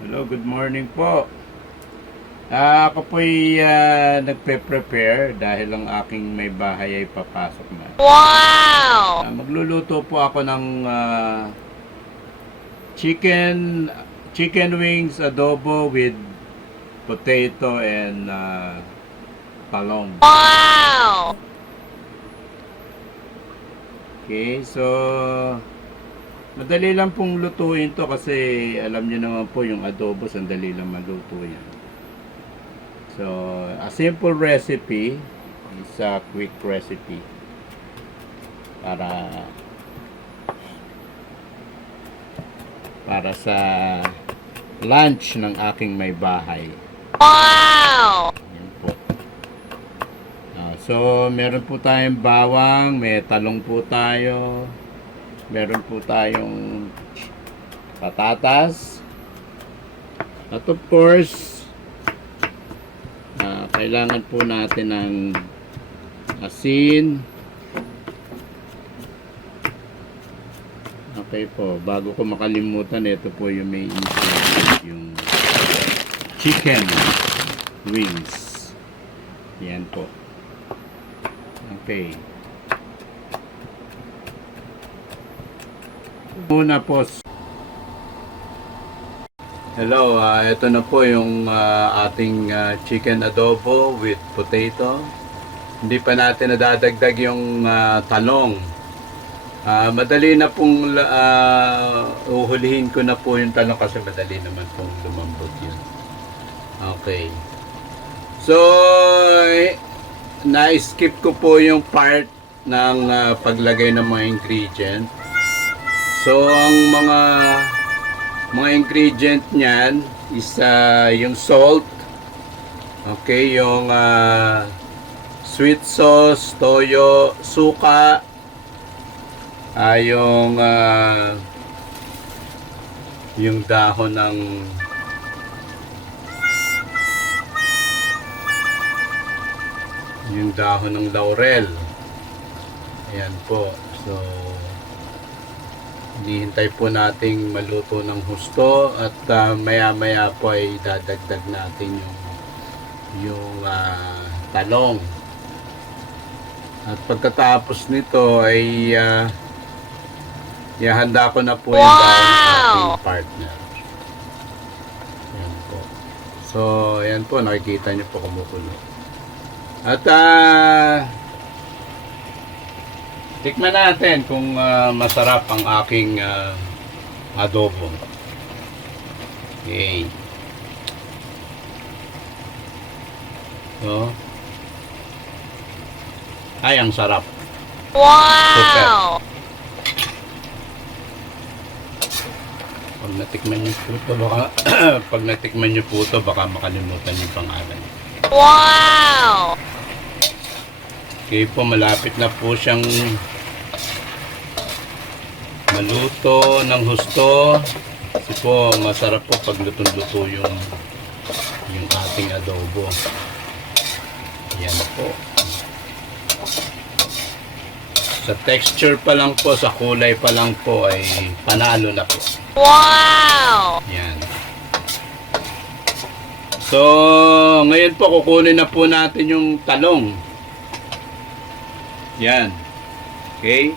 Hello, good morning po. Ako po'y nagpe-prepare dahil ang aking may bahay ay papasok na. Wow! Magluluto po ako ng chicken chicken wings adobo with potato and talong. Wow! Okay, so madali lang pong lutuin to kasi alam niyo naman po yung adobo, sandali lang maluto yan. So, a simple recipe is a quick recipe para sa lunch ng aking may bahay. Wow! Yan po. So, meron po tayong bawang, may talong po tayo, meron po tayong patatas, at of course, kailangan po natin ng asin. Okay po, bago ko makalimutan, ito po yung may ingredient, yung chicken wings. Yan po. Okay. Muna po. Hello, ito na po yung ating chicken adobo with potato. Hindi pa natin nadadagdag yung talong. Madali na pong uhulihin ko na po yung talong kasi madali naman pong lumambot yun. Okay. So, na-skip ko po yung part ng paglagay ng mga ingredient. So, ang mga ingredient niyan is yung salt, okay, yung sweet sauce, toyo, suka, yung dahon ng laurel. Ayan po. So, hintay po nating maluto ng husto at maya-maya po ay dadagdag natin yung talong. At pagkatapos nito ay ihanda ko na po yung ating partner. Ayan po. So, ayan po, nakikita nyo po kumukulo. At tikman natin kung masarap ang aking adobo. Okay. So, ay, ang sarap. Wow! Super. Pag natikman niyo po ito, baka makalimutan yung pangalan. Wow! Okay po, malapit na po siyang maluto ng husto. Kasi po, masarap po pag lutong-luto yung ating adobo. Yan po. Sa texture pa lang po, sa kulay pa lang po, ay panalo na po. Wow! Yan. So, ngayon po, kukunin na po natin yung talong. Yan. Okay.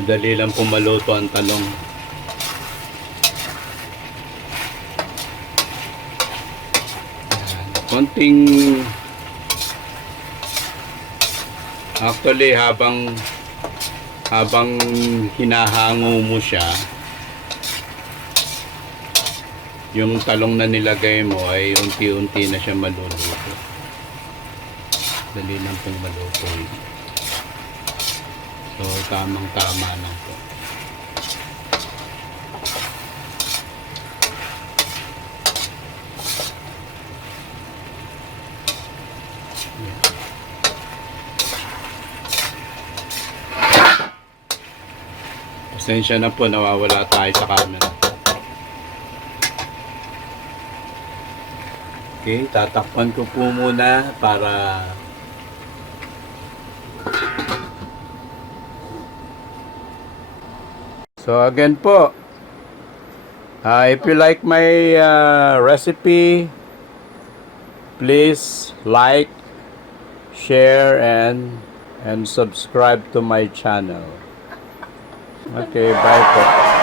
Madali lang po maluto ang talong. Yan. Konting actually habang hinahango mo siya, yung talong na nilagay mo ay unti-unti na siya maluluto. Dali lang pong maluto. So, tamang-tama na po. Yeah. Pasensya na po, nawawala tayo sa camera. Okay, tatakpan ko po muna para So again po, if you like my recipe, please like, share, and subscribe to my channel. Okay, bye po.